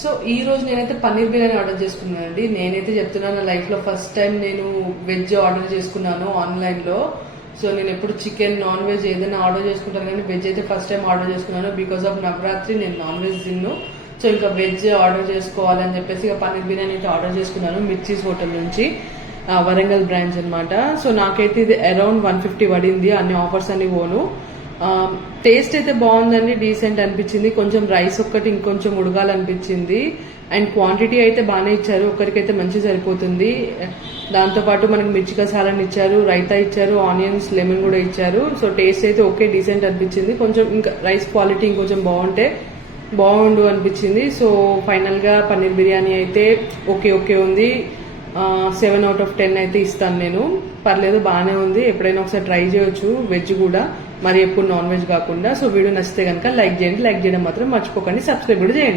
So ఈ రోజు నేనైతే పన్నీర్ బిర్యానీ ఆర్డర్ చేసుకున్నాను అండి. నేనైతే చెప్తున్నాను, నా లైఫ్ లో ఫస్ట్ టైం నేను వెజ్ ఆర్డర్ చేసుకున్నాను ఆన్లైన్ లో. సో నేను ఎప్పుడు చికెన్ నాన్ వెజ్ ఏదైనా ఆర్డర్ చేసుకుంటాను, కానీ వెజ్ అయితే ఫస్ట్ టైం ఆర్డర్ చేసుకున్నాను. బికాస్ ఆఫ్ నవరాత్రి నేను నాన్ వెజ్ తిన్ను. సో ఇంకా వెజ్ ఆర్డర్ చేసుకోవాలని చెప్పేసి ఇక పన్నీర్ బిర్యానీ అయితే ఆర్డర్ చేసుకున్నాను మిర్చీస్ హోటల్ నుంచి, వరంగల్ బ్రాంచ్ అన్నమాట. సో నాకైతే ఇది అరౌండ్ 150 పడింది, అన్ని ఆఫర్స్ అన్ని పోను. టేస్ట్ అయితే బాగుందండి, డీసెంట్ అనిపించింది. కొంచెం రైస్ ఒక్కటి ఇంకొంచెం ఉడకాలనిపించింది. అండ్ క్వాంటిటీ అయితే బాగానే ఇచ్చారు, ఒక్కరికైతే మంచి సరిపోతుంది. దాంతోపాటు మనకి మిర్చి కసాలని ఇచ్చారు, రైతా ఇచ్చారు, ఆనియన్స్ లెమన్ కూడా ఇచ్చారు. సో టేస్ట్ అయితే ఓకే, డీసెంట్ అనిపించింది. కొంచెం ఇంకా రైస్ క్వాలిటీ ఇంకొంచెం బాగుంటే బాగుండు అనిపించింది. సో ఫైనల్ గా పన్నీర్ బిర్యానీ అయితే ఓకే ఉంది. 7 out of 10 అయితే ఇస్తాను నేను. పర్లేదు, బాగానే ఉంది. ఎప్పుడైనా ఒకసారి ట్రై చేయొచ్చు వెజ్ కూడా, మరి ఎప్పుడు నాన్ వెజ్ కాకుండా. సో వీడియో నచ్చితే కనుక లైక్ చేయండి, లైక్ చేయడం మాత్రం మర్చిపోకండి, సబ్స్క్రైబ్ కూడా చేయండి.